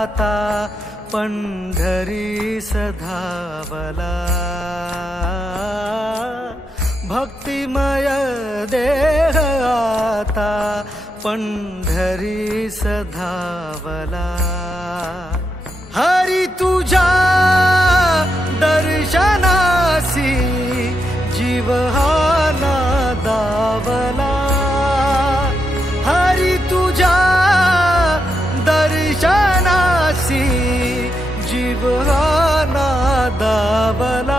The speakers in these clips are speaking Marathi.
आता पंढरी सधावला भक्तिमय देह आता पंढरी सधावला हरी तुझ्या दर्शनासी जीव हा नादावला हरी तुझ्या दर्शनासी जीव हा नादावला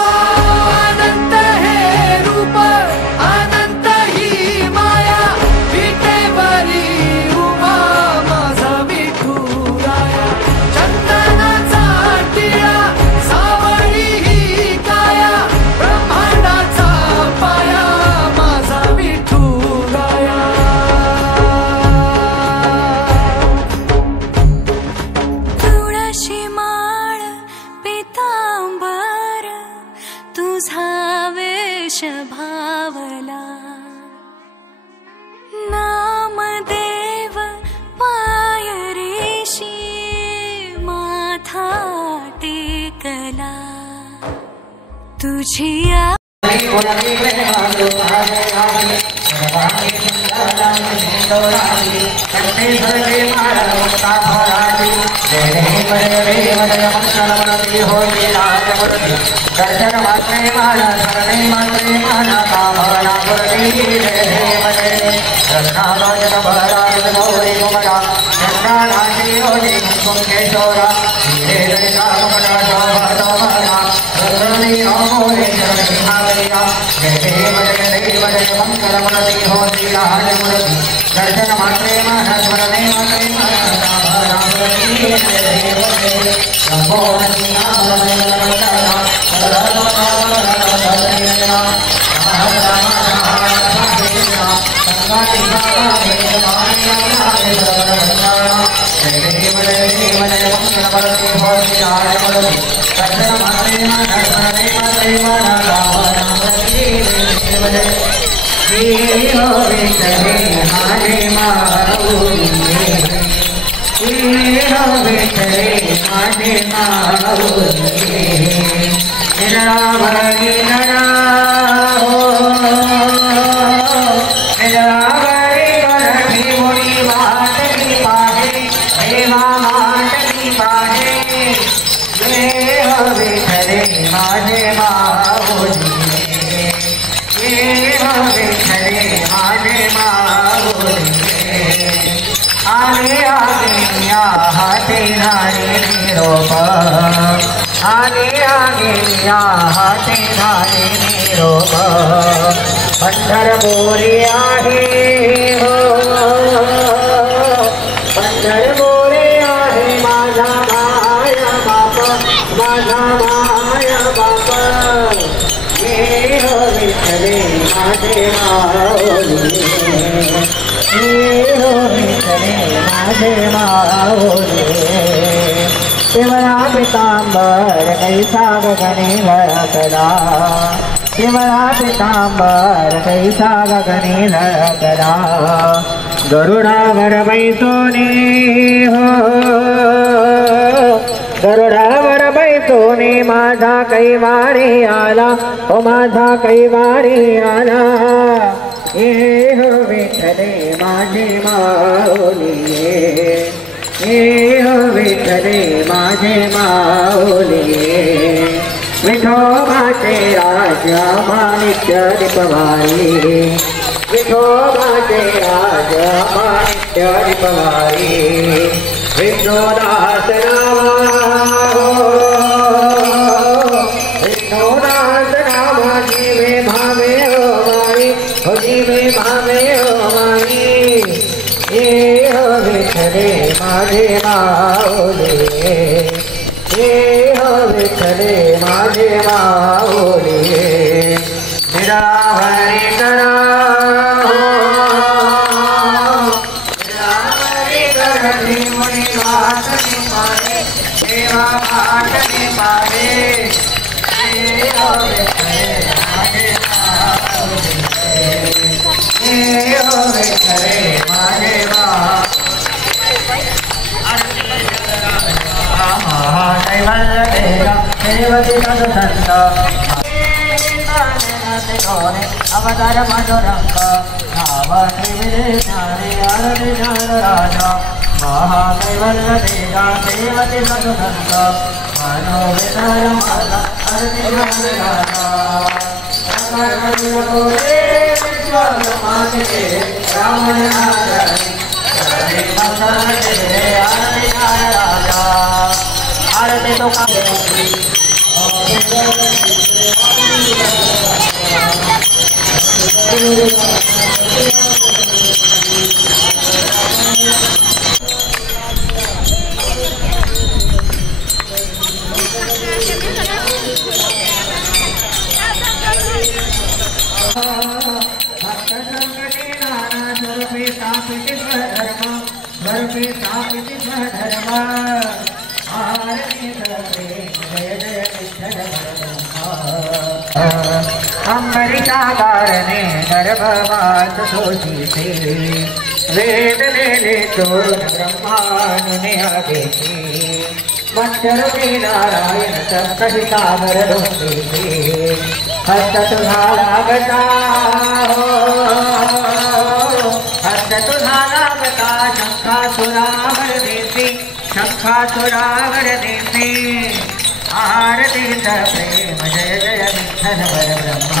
अनंत हे रूप अनंत ही माया विटेवरी उभा माझा विठुराया चंदनाचा टिळा सावळी ही काया ब्रह्मांडाचा पाया माझा विठुराया तुळशी माळ पितांबर तुझा वेश भावला नामदेव पायरीशी माथा टेकला तुझी दर्शन मात्रे माना शरणे मात्रे माना कामना पुरती रत्नालोचन बहराज गौरी कुमरा चंद्रानाशी योगी कुंकेश्वरा धीरे धीरे मुकटा शोभा शोभना रुद्रनी नमोरे शरणी मातरिया जय देव मंगल मूर्ति होती लाल मूर्ति दर्शन मात्रे माना शरणे मात्रे माना कामना पुरती नमो पंढरपुरी आहे हो पंढरपुरी आहे माझा माया बाप माझा माया बाप ये हो विठ्ठले माझे माऊली ये हो विठ्ठले माझे माऊली शिवरा पितांबर कैसा गगने लळकला शिवरा पितांबर कैसा गगने लळकला गरुडावर बैसोने हो गरुडावर बैसोने माझा कैवारी आला ओ माझा कैवारी आला ये हो विठ्ठले माझे माऊली ये हो विठ्ठले माझे माऊली विठोबाचे राजा माणिक्य दीपवारी विठोबाचे राजा माणिक्य दीपवारी विष्णुदास विष्णुदास रामा जीवे भावे हो माई हो जीवे भावे हो माई ये हो विठ्ठले माझे माऊली ये हो विठ्ठले माझे माऊली निरावरी करा निरावरी करती मुनी वासनी पारे देवा वाटनी पारे ये हो विठ्ठले माझे माऊली अवतार मधुरंग राजा महाकैवल्य देगा देवती मधुरंग मनोविचार माला आरती तो अम्बरिकाकारणे गर्भवास शोषिते वेद ले तो ब्रह्मानुने आदेशे मच्छरुपी नारायण सप्तहितावर लोके हस्तुधालागता हस्तुधालागता शंखासुरावर देती आरती प्रेम जय जय विठ्ठल परब्रह्म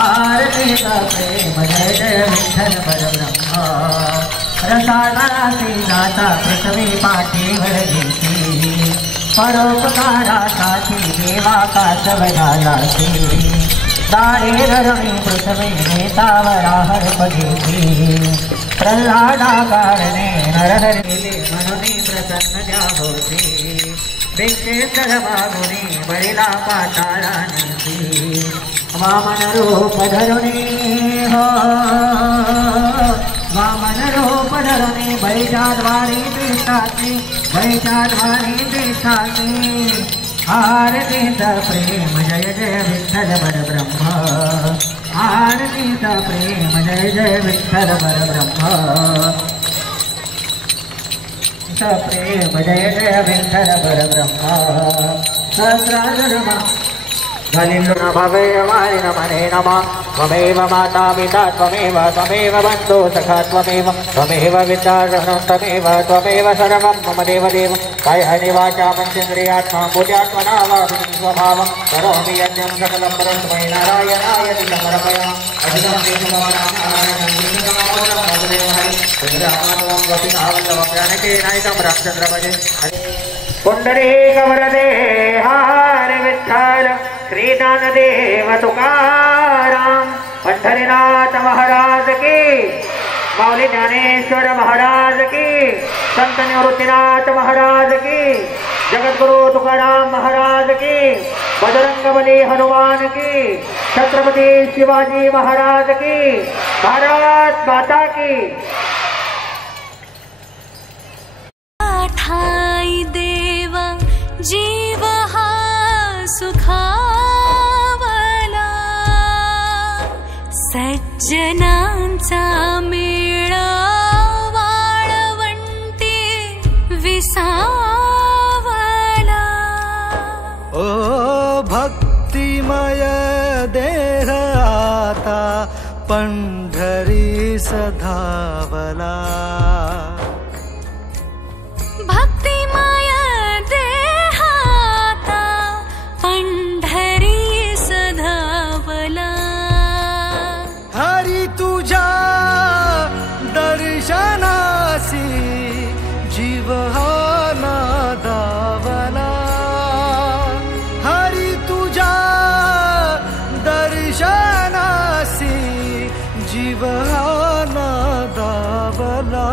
आरती प्रेम जय जय विठ्ठल परब्रह्म रसानासी नाता पृथ्वी पाठीवर घेती परोपकारासाठी देवा कासवयालासी दारिद्र्यरुणी पृथ्वी नेतावराहर पगेती प्रल्हादाकारणे नरहरिले मनुनी प्रसन्न द्या होती भिक्षेश्वर मागुनी बळीला पाताळा नेती वामन रूप धरुणी हो वामन रूप धरुणी बैजाद्वारी दिसताती आरतीचा प्रेम जय जय विठ्ठल परब्रह्म आरतीचा प्रेम जय जय विठ्ठल परब्रह्म प्रेम जय जय विठ्ठल परब्रह्म सहस्रार्जुनमा गलिन्दुना भवेय मारिण मने नमः त्वमेव माता पिता त्वमेव बन्धो सखा त्वमेव विद्याधरं त्वमेव सर्वं मम देवदेव कायेन वाचा पंचेन्द्रियात्मा बुद्ध्यात्मना वा स्वभावं करोमि यज्ञं सकलं परस्मै नारायणाय समर्पयामि अजनं पुण्डरीकवरदे हरे विठ्ठल श्री ज्ञानदेव तुकाराम पंढरीनाथ महाराज की माऊली ज्ञानेश्वर महाराज की संत निवृत्तीनाथ महाराज की जगद्गुरु तुकाराम महाराज की बजरंगबली हनुमान की छत्रपति शिवाजी महाराज की भारत माता की ठाई देवा जीव हा सुखावला सज्जनांचा मेळा वाळवंटी विसावला ओ भक्तिमय देह आता पंढरी सधावला भक्तिमय देहाता पंढरी सधावला हरी तुझ्या दर्शनासी जीव हा नादावला हरी तुझ्या दर्शनासी जीव हा नादावला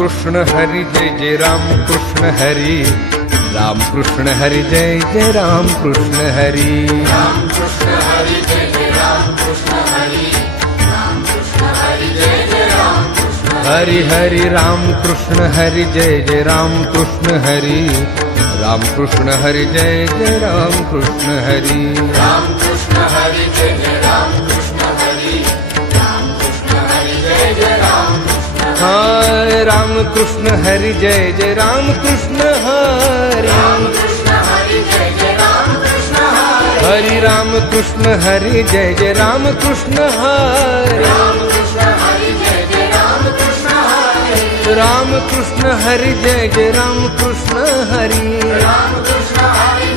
कृष्ण हरि जय जय राम कृष्ण हरि, राम कृष्ण हरि जय जय राम कृष्ण हरि, राम कृष्ण हरि जय जय राम कृष्ण हरि, राम कृष्ण हरि जय जय राम कृष्ण हरि, हरि राम कृष्ण हरि जय जय राम कृष्ण हरि, राम कृष्ण हरि जय जय राम कृष्ण हरि, राम कृष्ण हरि जय जय राम कृष्ण हरि, राम कृष्ण हरि जय जय राम कृष्ण हरि, राम कृष्ण हरि जय जय राम कृष्ण हरि, राम कृष्ण हरि जय जय राम कृष्ण हरि, हरि राम कृष्ण हरि जय जय राम कृष्ण हरि, राम कृष्ण हरि जय जय राम कृष्ण हरि, राम कृष्ण हरि जय जय राम कृष्ण हरि, राम कृष्ण हरि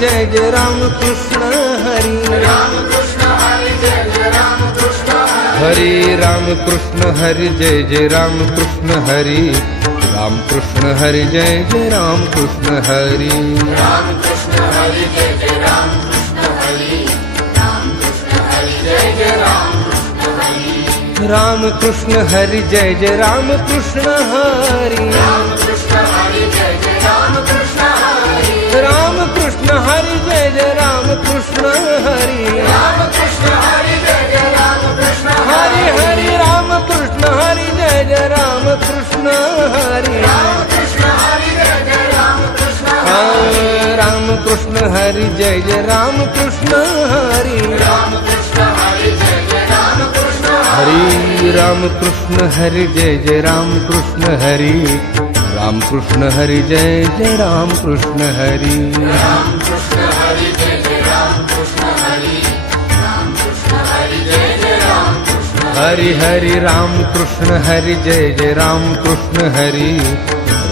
जय जय राम कृष्ण हरि, राम कृष्ण हरि जय जय राम कृष्ण हरि, राम कृष्ण हरि जय जय राम कृष्ण हरि, राम कृष्ण हरि जय जय राम कृष्ण हरि, राम कृष्ण हरि जय जय राम कृष्ण हरि, राम कृष्ण हरि जय जय राम कृष्ण हरि, राम कृष्ण हरि जय जय राम कृष्ण हरि, राम कृष्ण हरि जय जय राम कृष्ण हरि, राम कृष्ण हरि जय जय राम कृष्ण हरि, राम कृष्ण हरि जय जय राम कृष्ण हरि, राम कृष्ण हरि जय जय राम कृष्ण हरि, हरि राम कृष्ण हरि जय जय राम कृष्ण हरि, राम कृष्ण हरि जय जय राम कृष्ण हरि, राम कृष्ण हरि जय जय राम कृष्ण हरि, राम कृष्ण हरि जय जय राम कृष्ण हरि, राम कृष्ण हरि जय जय राम कृष्ण हरि, राम कृष्ण हरि जय जय राम कृष्ण हरि, राम कृष्ण हरि जय जय राम कृष्ण हरि, राम कृष्ण हरि जय जय राम कृष्ण हरि, हरि राम कृष्ण हरि जय जय राम कृष्ण हरि,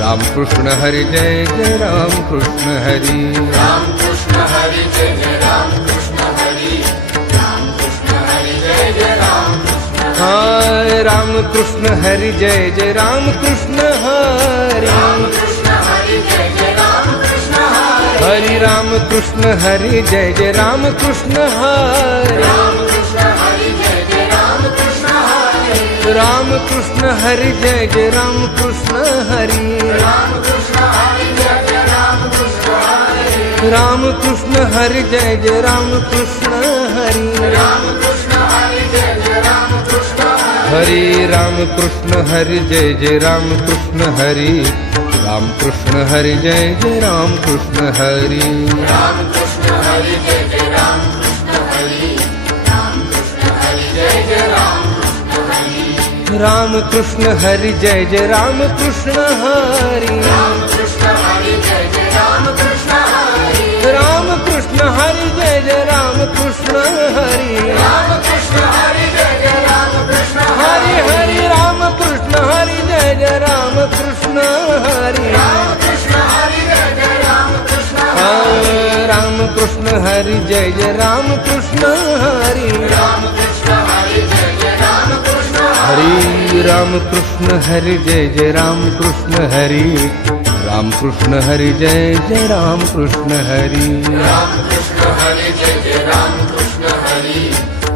राम कृष्ण हरि जय जय राम कृष्ण हरि, राम कृष्ण हरि जय जय राम कृष्ण हरि, राम कृष्ण हरि जय जय राम कृष्ण हरि, राम कृष्ण हरि जय जय राम कृष्ण हरि, राम कृष्ण हरि जय जय राम कृष्ण हरि, हरि राम कृष्ण हरि जय जय राम कृष्ण हरि, राम कृष्ण हरि जय जय राम कृष्ण हरि, राम कृष्ण हरि जय जय राम कृष्ण हरि, राम कृष्ण हरि जय जय राम कृष्ण हरि, राम कृष्ण हरि जय जय राम कृष्ण हरि, राम कृष्ण हरि जय जय राम कृष्ण हरि, राम कृष्ण हरि जय जय राम कृष्ण हरि, राम कृष्ण हरि जय जय राम कृष्ण हरि, राम कृष्ण हरि जय जय राम कृष्ण हरि, राम कृष्ण हरि जय जय राम कृष्ण हरि, राम कृष्ण हरि जय जय राम कृष्ण हरि, राम कृष्ण हरि जय जय राम कृष्ण हरि, राम कृष्ण हरि जय जय राम कृष्ण हरि, राम कृष्ण हरि जय जय राम कृष्ण हरि, हरि राम कृष्ण हरि जय जय राम कृष्ण हरि, राम कृष्ण हरि जय जय राम कृष्ण हरि, राम कृष्ण हरि जय जय राम कृष्ण हरि, राम कृष्ण हरि जय जय राम कृष्ण हरि, राम कृष्ण हरि जय जय राम कृष्ण हरि, राम कृष्ण हरि जय जय राम कृष्ण हरि, राम कृष्ण हरि जय जय राम कृष्ण हरि,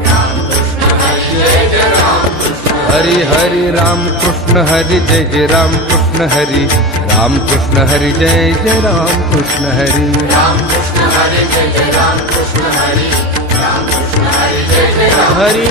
राम कृष्ण हरि जय जय राम कृष्ण हरि, हरि राम कृष्ण हरि जय जय राम कृष्ण हरि, राम कृष्ण हरि जय जय राम कृष्ण हरि, राम कृष्ण हरि जय जय राम कृष्ण हरि, राम कृष्ण हरि जय जय राम, हरि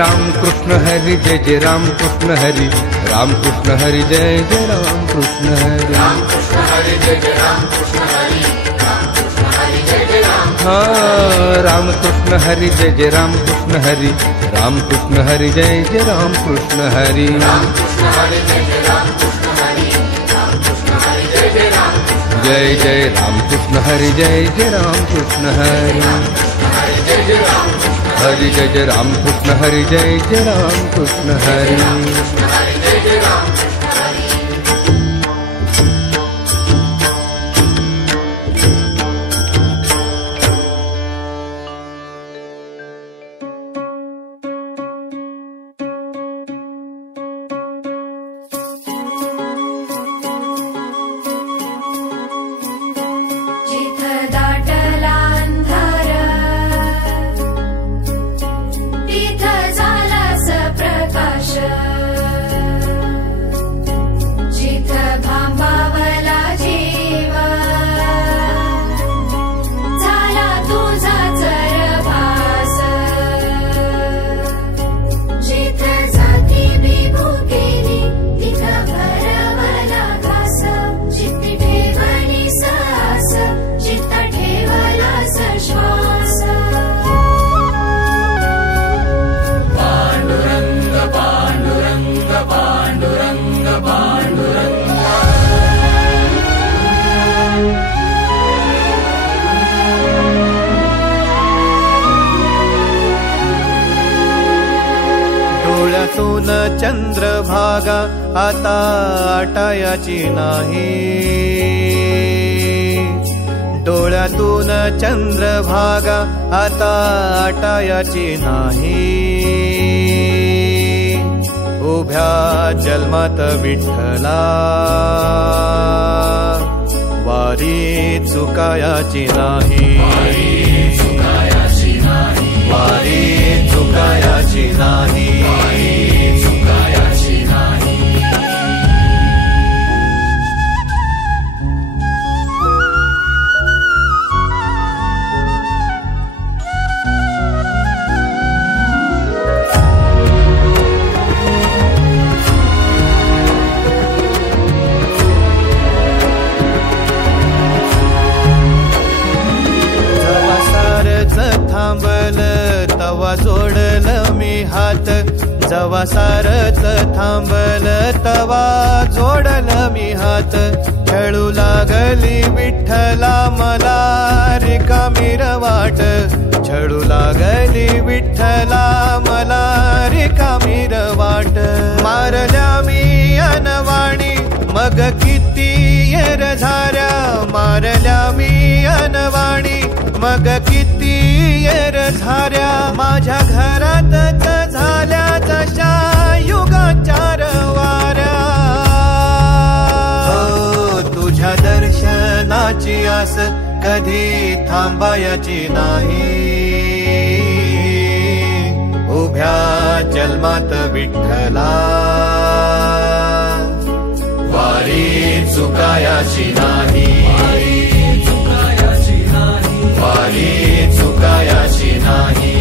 राम कृष्ण हरि जय जय राम कृष्ण हरि, राम कृष्ण हरि जय जय राम कृष्ण हरि, राम कृष्ण हरि जय जय राम कृष्ण हरि, राम कृष्ण हरि जय जय राम, हाँ राम कृष्ण हरि जय जय राम कृष्ण हरि, राम कृष्ण हरि जय जय राम कृष्ण हरि, राम कृष्ण हरि जय जय राम कृष्ण हरि, राम कृष्ण हरि जय जय राम, जय जय राम कृष्ण हरि जय जय राम कृष्ण हरि, जय जय राम हरि जय जय राम कृष्ण हरि जय जय राम कृष्ण हरि, जय जय राम जिथं दाटला अंधार तिथं झाला सप्रकाश, चंद्रभागा आता आटायाची नाही, डोळ्यातून चंद्रभागा आता आटायाची नाही, उभ्या जन्मात विठ्ठला वारी चुकायाची नाही, वारी चुकायाची नाही, चुकायाची नाही. थांबल तवा जोडल मी हात, जवा सारच थांबल तवा जोडल मी हात, खेळू लागली विठ्ठला मला रिकामी वाट, छळू लागली विठ्ठला मला रिकामी वाट, मारल्या मी अनवाणी मग किती येर झाल्या, मारल्या मी अनवाणी मग किती येर झाल्या, माझ्या घरातच झाल्या जशा युगाचार वाऱ्या, तुझ्या दर्शनाची आस कधी थांबायची नाही, उभ्या जन्मात विठ्ठला वारी चुकायाची नाही, वारी चुकायाची नाही.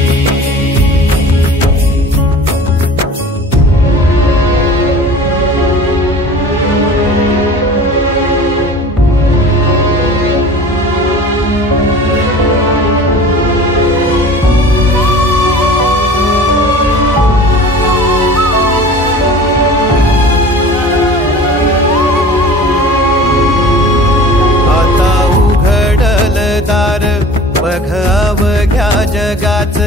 बघ अवघ्या जगाच,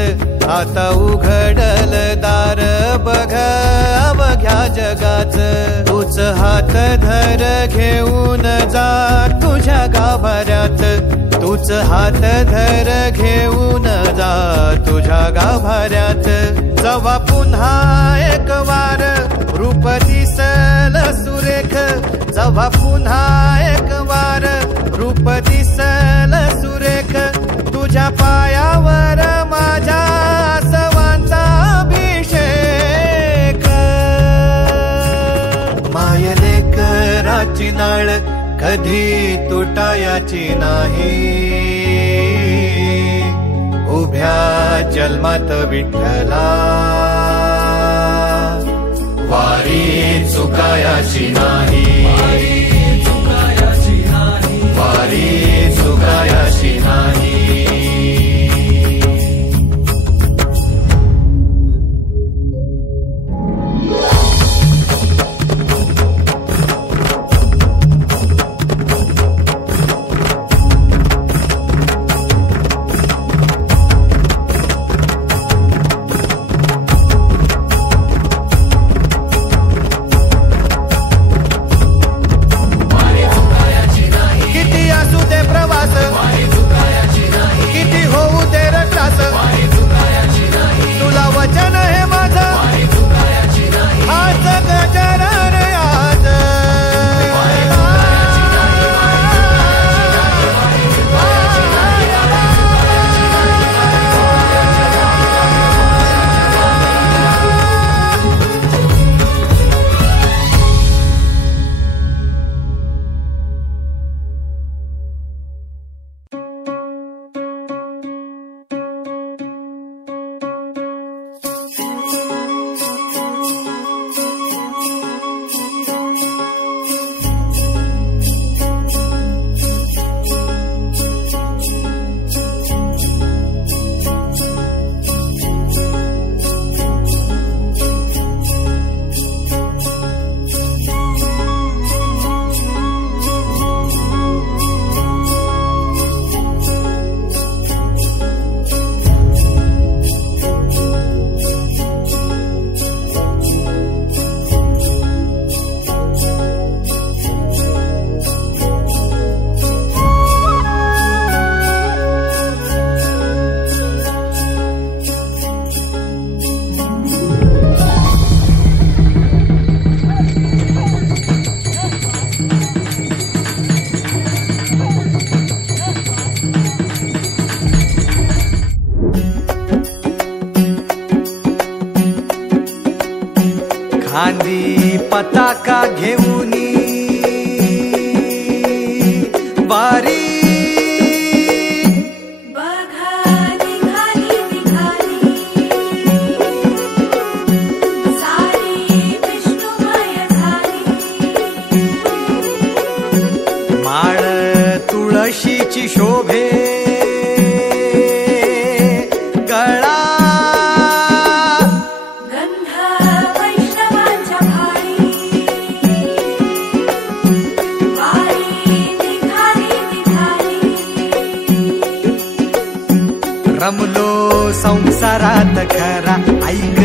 आता उघडल दार बघ अवघ्या जगाच, तूच हात धर घेऊन जा तुझ्या गाभाऱ्यात, तूच हात धर घेऊन जा तुझ्या गाभाऱ्यात, जवा पुन्हा एक वार रूप दिसल सुरेख, जवा पुन्हा एक वार रूप दिसल सुरेख, तुझ्या पायावर माझ्या सवांचा अभिषेक, मायलेकराची नाळ कधी तुटायाची नाही, उभ्या जन्मात विठ्ठला वारी चुकायाची नाही, वारी चुकायाची नाही. खांदी पताका घेऊनी वारी तुळशीची शोभे गळा गंध वैष्णवांच्या भाळी वारी निघाली निघाली रमलो संसारात खरा ऐक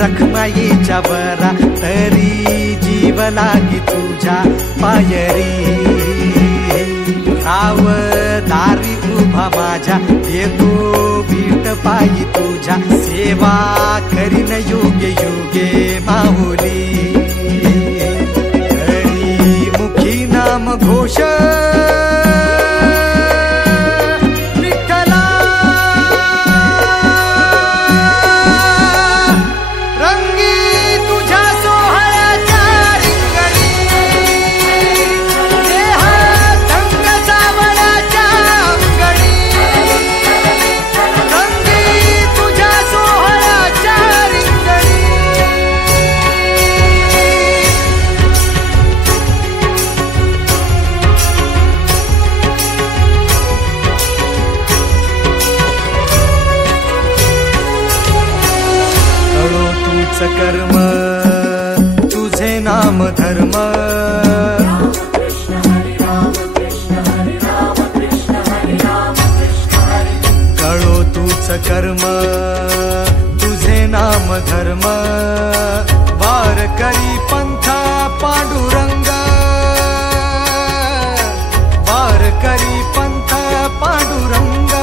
रखमाईच्या बरा तरी जीव लागी तुझ्या पायरी राव दारी उभा माझ्या येतो बीट पायी तुझ्या सेवा करीन योगे योगे माऊली हरी मुखी नाम घोष विठ्ठला रंगी तुझ्या सोहळ्याच्या रिंगणी कर्म तुझे नाम धर्म कळो तूच कर्म तुझे नाम धर्म वार करी पंथ पांडुरंग वार करी पंथ पांडुरंग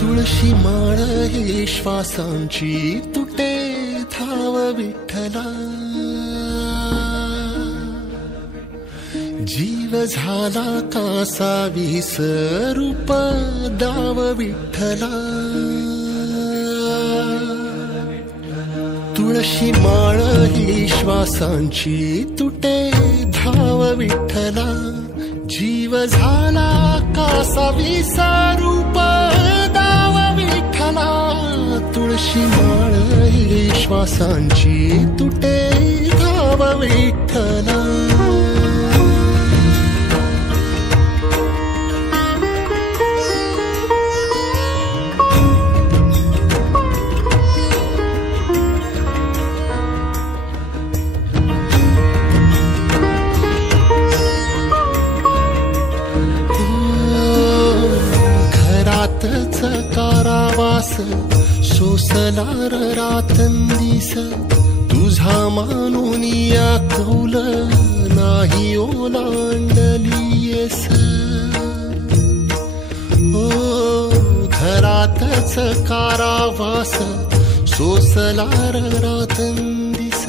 तुळशी माळ ही श्वासांची तुटे धाव विठ्ठला जीव झाला कासा विसरूप दाव विठ्ठला तुळशी माळ ही श्वासांची तुटे धाव विठ्ठला जीव झाला कासा विसरूप दाव विठ्ठला तुळशी माळ ही श्वासांची तुटे धाव विठ्ठला कारावास सोसलार रातंदिस तुझा मानून या कौल नाही ओलांडलीयस ओ घरातच कारावास सोसला रातंदिस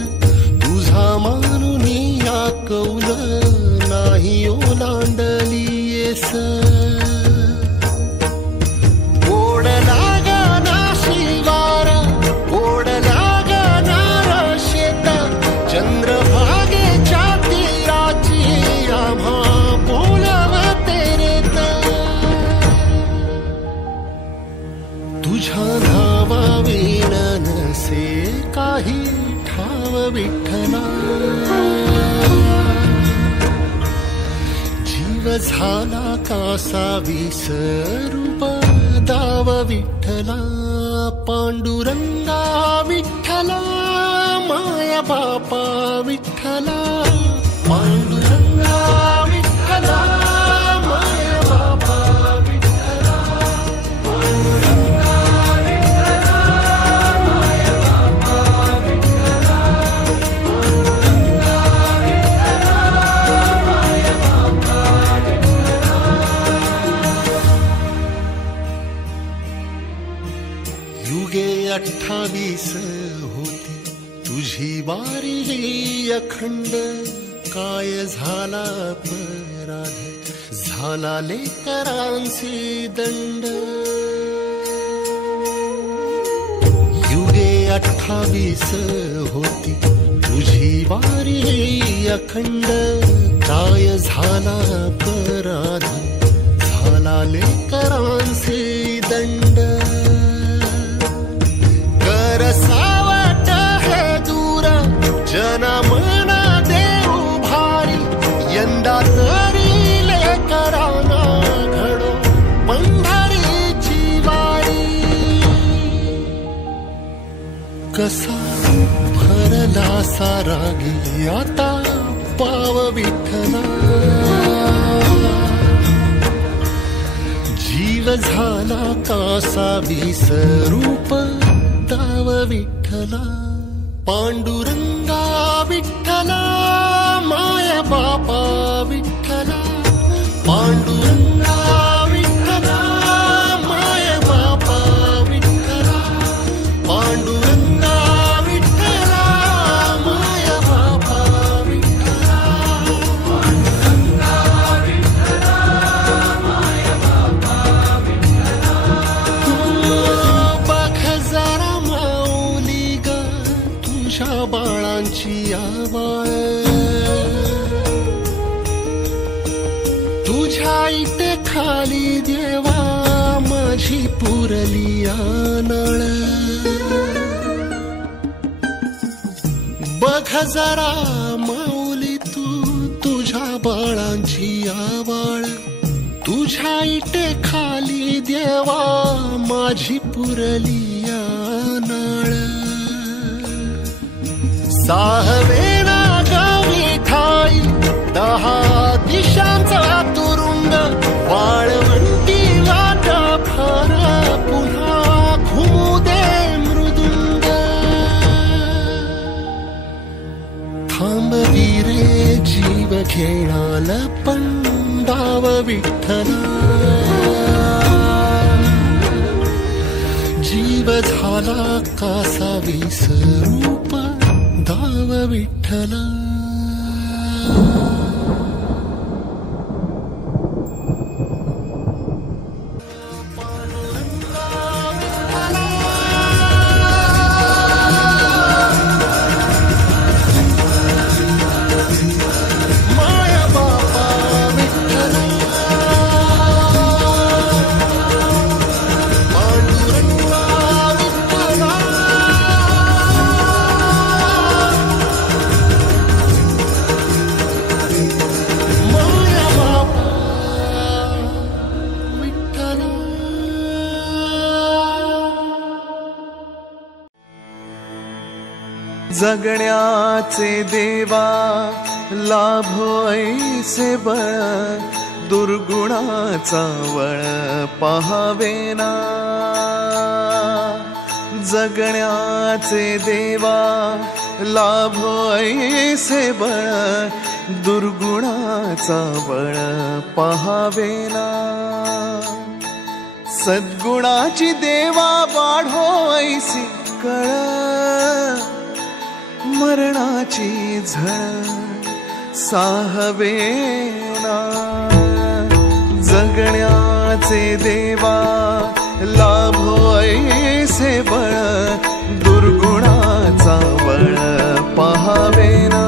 तुझा मानून या कौल नाही ओलांडलीयस ओढ लागाना शिवार ओढ लागाना शेत चंद्रभागेच्या तीराची आम्हा बोलवते रेत तुझ्या नावा वीण नसे काही ठाव विठ्ठला जीव झाला कासा विसरू दाव विठ्ठला पांडुरंगा विठ्ठला माया बापा विठ्ठला पांडुरंगा विठ्ठला माया बापा विठ्ठला पांडुरंगा विठ्ठला माया बापा विठ्ठला पांडुरंगा विठ्ठला माया बापा विठ्ठला युगे 28 होती तुझी वारी अखंड काय झाला अपराध झाला लेकरांचे दंड युगे 28 होती तुझी वारी अखंड काय झाला अपराध झाला लेकरांचे दंड सावट हे दूर जनमना देऊ भारी यंदा तरी लेकरांना घडो पंढरीची वारी कसा भरला सारा गे आता पाव विठ्ठला जीव झाला कासा विसरूप दाव विठ्ठला पांडुरंगा विठ्ठला माया बापा विठ्ठला पांडुरंगा विठ्ठला माया बापा विठ्ठला पांडुरंगा विठ्ठला माया बापा विठ्ठला पांडुरंगा विठ्ठला माया बापा विठ्ठला बघ जरा बाळांची आवाळ तुझ्या इथे खाली देवा माझी पुरली नळ बघ जरा माऊली तू तुझ्या बाळांची आवाळ तुझ्या इथे खाली देवा माझी पुरली नळ साहवेना गावी ठाई 10 दिशांचा तुरुंग वाळवंटी वाटा फार पुन्हा घुमू दे मृदुंग थांबवी रे जीव घेणाल पंडाव विठ्ठला जीव झाला कासा विसरूप दाव विठ्ठला जगण्याचे देवा लाभो ऐसे बळ दुर्गुणाचा वळ पहावेना जगण्याचे देवा लाभो ऐसे बळ दुर्गुणाचा बळ पहावेना सद्गुणाची देवा वाढो ऐसी कळ मरणाची झळ साहवेना जगण्याचे देवा लाभो ऐसे बळ दुर्गुणाचा बळ पहावेना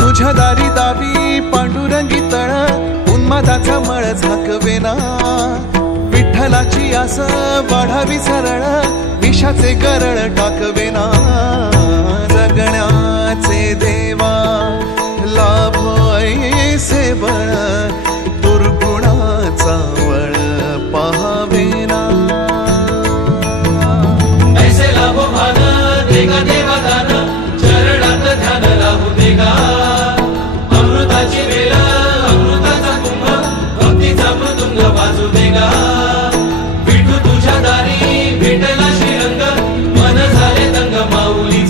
तुझ्या दारी दावी पांडुरंगी तळ उन्मादाचा मळ झाकवेना विठ्ठलाची आस वाढावी सरळ विषाचे गरळ टाकवेना जगण्याचे देवा लाभो ऐसे बळ दुर्गुणाचा बळ पहावेना ऐसे लाभो भान देगा देवा दान चरणात ध्यान लाभू देगा अमृताची वेळ अमृताचा कुंभ भक्तीचा मृदुंग वाजू देगा विठू तुझ्या दारी भेटला श्रीरंग मन झाले दंग माऊली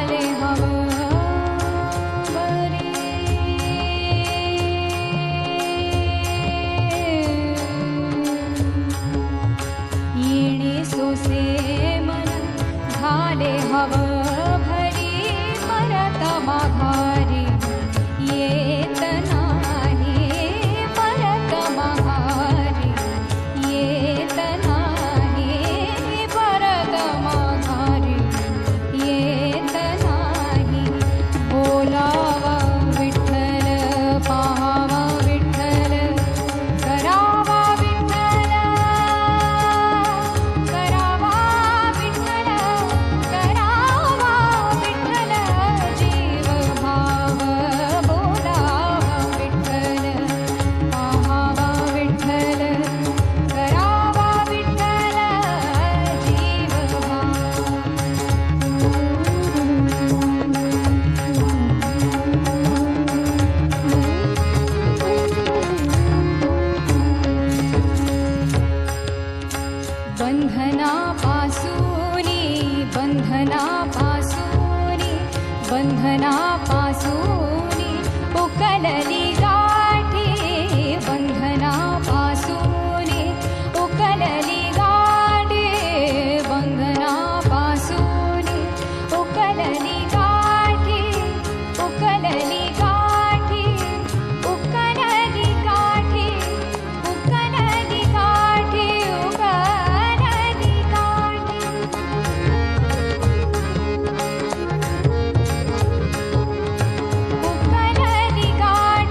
झाले हवरी येणे सोसे मन झाले हव भरी परत माघारी येत नाही परत माघारी येत नाही परत माघारी येत नाही बोलावा विठ्ठल पाहावा विठ्ठल करावा विठ्ठल करावा विठ्ठल करावा विठ्ठल जीव भाव बोलावा विठ्ठल पाहावा विठ्ठल करावा विठ्ठल जीव बंधनापासूनी उकलली गाठी बंधनापासूनी उकलली गाठी बंधनापासूनी उकलली गाठी उकलली गाठी उकलली गाठी उकलली गाठी उकलली गाठी उकलली गाठी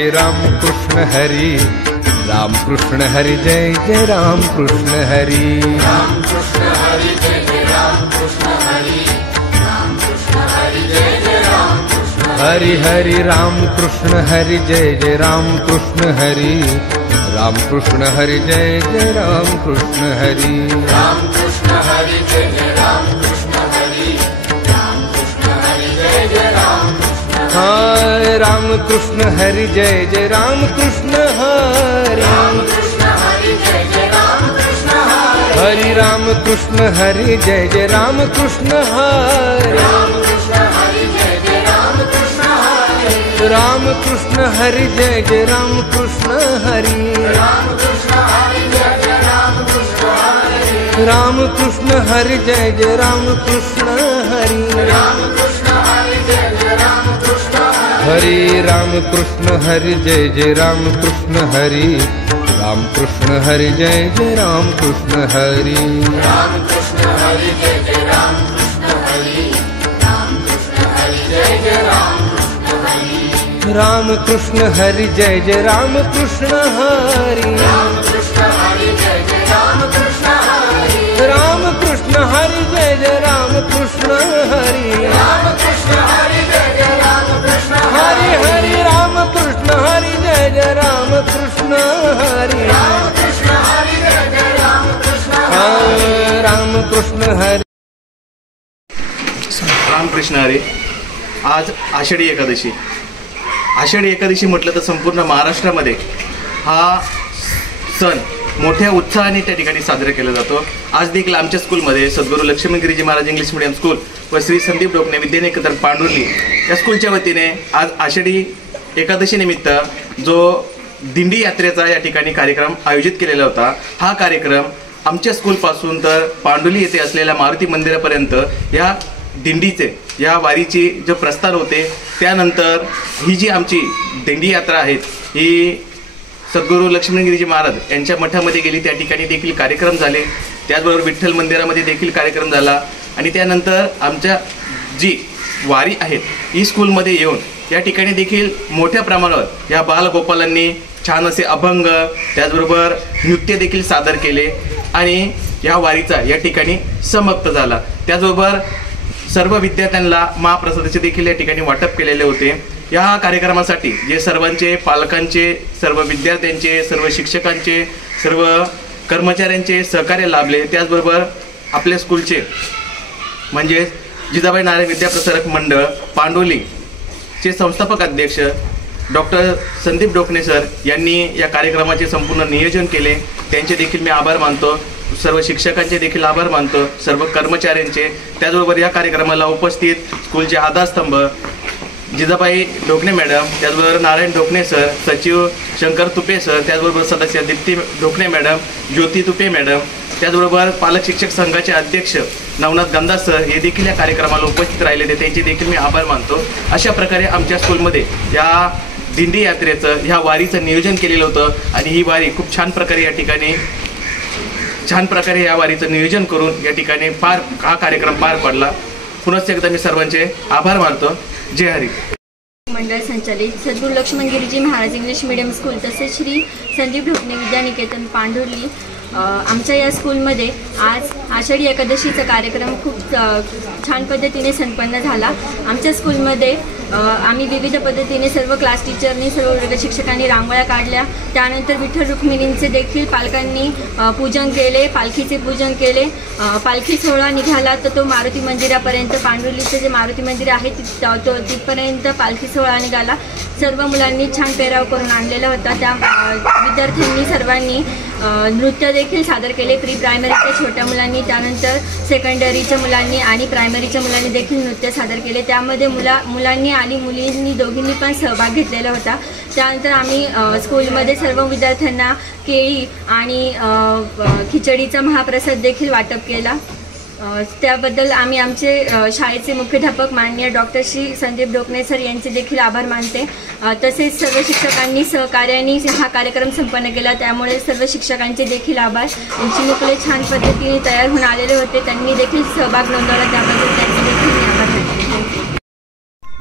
जय राम कृष्ण हरी राम कृष्ण हरी जय जय राम कृष्ण हरी राम कृष्ण हरी जय जय राम कृष्ण हरी राम कृष्ण हरी जय जय राम कृष्ण हरि हरि राम कृष्ण हरि जय जय राम कृष्ण हरि राम कृष्ण हरि जय जय राम कृष्ण हरि राम कृष्ण हरी जय जय राम कृष्ण हरी राम कृष्ण हरी जय जय राम कृष्ण हाय राम कृष्ण हरि जय जय राम कृष्ण हरि राम कृष्ण हरी जय जय राम कृष्ण हरी हरि राम कृष्ण हरि जय जय राम कृष्ण हरि राम कृष्ण हरी जय जय राम कृष्ण हरी राम कृष्ण हरि जय जय राम कृष्ण हरि राम कृष्ण हरी जय जय राम कृष्ण हरी राम कृष्ण हरि जय जय राम कृष्ण हरि राम कृष्ण हरी जय जय राम कृष्ण हरि राम कृष्ण हरि जय जय राम कृष्ण हरि राम कृष्ण हरि जय जय राम कृष्ण हरि राम कृष्ण हरी जय जय राम कृष्ण हरी राम कृष्ण हरी जय जय राम कृष्ण हरी राम कृष्ण हरि जय जय राम कृष्ण हरि राम कृष्ण हरी जय जय राम कृष्ण हरी राम कृष्ण हरि जय जय राम कृष्ण हरि राम कृष्ण हरी जय जय राम कृष्ण हरि हरि राम कृष्ण हरि जय जय राम कृष्ण हरि राम कृष्ण हरी जय जय राम कृष्ण राम कृष्ण हरि रामकृष्ण हरी. आज आषाढी एकादशी. आषाढी एकादशी म्हटलं तर संपूर्ण महाराष्ट्रामध्ये हा सण मोठ्या उत्साहाने त्या ठिकाणी साजरा केला जातो. आज देखील आमच्या स्कूलमध्ये सद्गुरू लक्ष्मीगिरीजी महाराज इंग्लिश मीडियम स्कूल व श्री संदीप डोकणे विद्यानिकेतन पांडुर्ली या स्कूलच्या वतीने आज आषाढी एकादशी निमित्त जो दिंडी यात्रेचा या ठिकाणी कार्यक्रम आयोजित केलेला होता. हा कार्यक्रम आमच्या स्कूलपासून तर पांडुली येथे असलेल्या मारुती मंदिरापर्यंत या दिंडीचे या वारीचे जे प्रस्थान होते त्यानंतर ही जी आमची दिंडी यात्रा आहे ही सद्गुरू लक्ष्मीगिरीजी महाराज यांच्या मठामध्ये गेली. त्या ठिकाणी देखील कार्यक्रम झाले. त्याचबरोबर विठ्ठल मंदिरामध्ये देखील कार्यक्रम झाला आणि त्यानंतर आमच्या जी वारी आहेत ही स्कूलमध्ये येऊन या ठिकाणी देखील मोठ्या प्रमाणावर या बालगोपालांनी छान असे अभंग त्याचबरोबर नृत्य देखील सादर केले आणि या वारीचा या ठिकाणी समाप्त झाला. त्याचबरोबर सर्व विद्यार्थ्यांना महाप्रसादाचे देखील या ठिकाणी वाटप केलेले होते. या कार्यक्रमासाठी जे सर्वांचे पालकांचे सर्व विद्यार्थ्यांचे सर्व शिक्षकांचे सर्व कर्मचाऱ्यांचे सहकार्य लाभले. त्याचबरोबर आपल्या स्कूलचे म्हणजे जिजाबाई नारायण विद्याप्रसारक मंडळ पांडोलीचे संस्थापक अध्यक्ष डॉक्टर संदीप डोकणे सर यांनी या कार्यक्रमाचे संपूर्ण नियोजन केले. त्यांचे देखील मी आभार मानतो. सर्व शिक्षकांचे देखील आभार मानतो. सर्व कर्मचाऱ्यांचे. त्याचबरोबर या कार्यक्रमाला उपस्थित स्कूलचे आधारस्तंभ जिजाबाई ढोकणे मॅडम त्याचबरोबर नारायण ढोकणे सर सचिव शंकर तुपे सर त्याचबरोबर सदस्य दीप्ती ढोकणे मॅडम ज्योती तुपे मॅडम त्याचबरोबर पालक शिक्षक संघाचे अध्यक्ष नवनाथ गंदा सर हे देखील या कार्यक्रमाला उपस्थित राहिले होते. त्यांचे देखील मी आभार मानतो. अशा प्रकारे आमच्या स्कूलमध्ये या दिंडी यात्रेचं ह्या वारीचं नियोजन केलेलं होतं आणि ही वारी खूप छान प्रकारे या वारीचं नियोजन करून या ठिकाणी हा कार्यक्रम पार पडला. पुनश्च एकदा मी सर्वांचे आभार मानतो. जय हरी. मंडळ संचालित सद्गुरू लक्ष्मीगिरीजी महाराज इंग्लिश मीडियम स्कूल तसेच श्री संदीप ढोकणे विद्यानिकेतन पांडुर्ली आमच्या या स्कूलमध्ये आज आषाढी एकादशीचा कार्यक्रम खूप छान पद्धतीने संपन्न झाला. आमच्या स्कूलमध्ये आम्ही विविध पद्धतीने सर्व क्लास टीचरनी सर्व वर्ग शिक्षकांनी रांगोळ्या काढल्या. त्यानंतर विठ्ठल रुक्मिणींचे देखील पालकांनी पूजन केले. पालखीचे पूजन केले. पालखी सोहळा निघाला तर तो मारुती मंदिरापर्यंत पांडुर्लीचं जे मारुती मंदिर आहे तिथपर्यंत पालखी सोहळा निघाला. सर्व मुलांनी छान पेहराव करून आणलेला होता. त्या विद्यार्थ्यांनी सर्वांनी नृत्य देखील सादर केले. प्री प्रायमरीच्या छोट्या मुलांनी त्यानंतर सेकंडरीच्या मुलांनी आणि प्रायमरीच्या मुलांनी देखील नृत्य सादर केले. त्यामध्ये मुलांनी आणि मुलींनी दोघींनी पण सहभाग घेतलेला होता. त्यानंतर आम्ही स्कूलमध्ये सर्व विद्यार्थ्यांना केळी आणि खिचडीचा महाप्रसाद देखील वाटप केला. त्याबद्दल आम्ही आमचे शाळेचे मुख्याध्यापक माननीय डॉक्टर श्री संदीप डोकणे सर यांचे देखील आभार मानते. तसेच सर्व शिक्षकांनी सहकार्याने हा कार्यक्रम संपन्न केला. त्यामुळे सर्व शिक्षकांचे देखील आभार. त्यांची मुले छान पद्धतीने तयार होऊन आलेले होते. त्यांनी देखील सहभाग नोंदवला. त्याबद्दल त्यांचे देखील मी आभार मानते.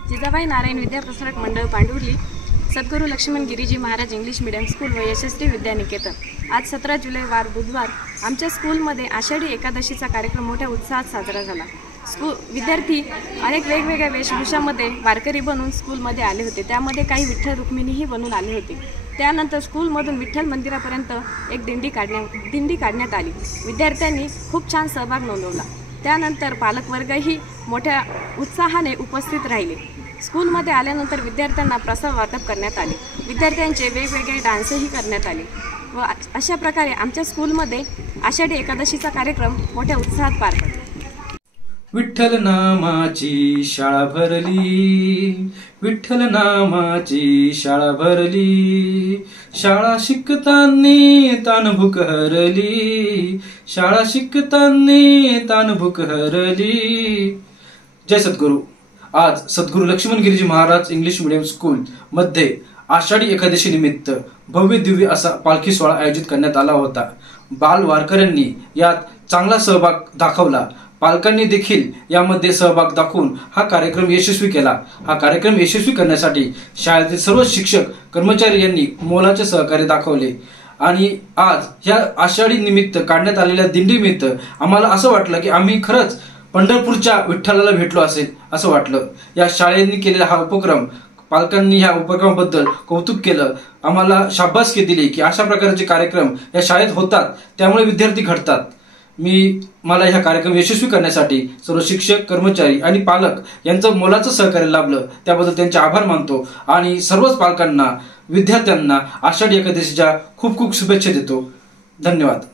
जिजाबाई नारायण विद्याप्रसारक Mandal Pandurli Sadguru Laxman Giriji Maharaj English medium school व यशस्वी विद्यानिकेतन आज 17 जुलै वार बुधवार आमच्या स्कूलमध्ये आषाढी एकादशीचा कार्यक्रम मोठ्या उत्साहात साजरा झाला. विद्यार्थी अनेक वेगवेगळ्या वेशभूषामध्ये वारकरी बनून स्कूलमध्ये आले होते. त्यामध्ये काही विठ्ठल रुक्मिणीही बनून आले होते. त्यानंतर स्कूलमधून विठ्ठल मंदिरापर्यंत एक दिंडी काढण्यात आली. विद्यार्थ्यांनी खूप छान सहभाग नोंदवला. त्यानंतर पालकवर्गही मोठ्या उत्साहाने उपस्थित राहिले. स्कूलमध्ये आल्यानंतर विद्यार्थ्यांना प्रसाद वाटप करण्यात आले. विद्यार्थ्यांचे वेगवेगळे डान्सही करण्यात आले व अशा प्रकारे आमच्या स्कूलमध्ये आषाढी एकादशीचा कार्यक्रम मोठ्या उत्साहात पार पडला. विठ्ठल नामाची शाळा भरली, विठ्ठल नामाची शाळा भरली, शाळा शिकतानी तान भूक हरली, शाळा शिकतानी तान भूक हरली. जय सद्गुरू. आज Sadguru Laxman Giriji Maharaj English medium school मध्ये आषाढी एकादशी निमित्त भव्य दिव्य असा पालखी सोहळा आयोजित करण्यात आला होता. बाल वारकऱ्यांनी यात चांगला सहभाग दाखवला. पालकांनी देखील यामध्ये सहभाग दाखवून हा कार्यक्रम यशस्वी केला. हा कार्यक्रम यशस्वी करण्यासाठी शाळेतील सर्व शिक्षक कर्मचारी यांनी मोलाचे सहकार्य दाखवले. आणि आज ह्या आषाढी निमित्त काढण्यात आलेल्या दिंडीनिमित्त आम्हाला असं वाटलं की आम्ही खरंच पंढरपूरच्या विठ्ठलाला भेटलो असेल असं वाटलं. या शाळेने केलेला हा उपक्रम, पालकांनी ह्या उपक्रमाबद्दल कौतुक केलं, आम्हाला शाबासकी दिली की अशा प्रकारचे कार्यक्रम या शाळेत होतात, त्यामुळे विद्यार्थी घडतात. मला ह्या कार्यक्रम यशस्वी करण्यासाठी सर्व शिक्षक कर्मचारी आणि पालक यांचं मोलाचं सहकार्य लाभलं, त्याबद्दल त्यांचे आभार मानतो आणि सर्वच पालकांना विद्यार्थ्यांना आषाढी एकादशीच्या खूप खूप शुभेच्छा देतो. धन्यवाद.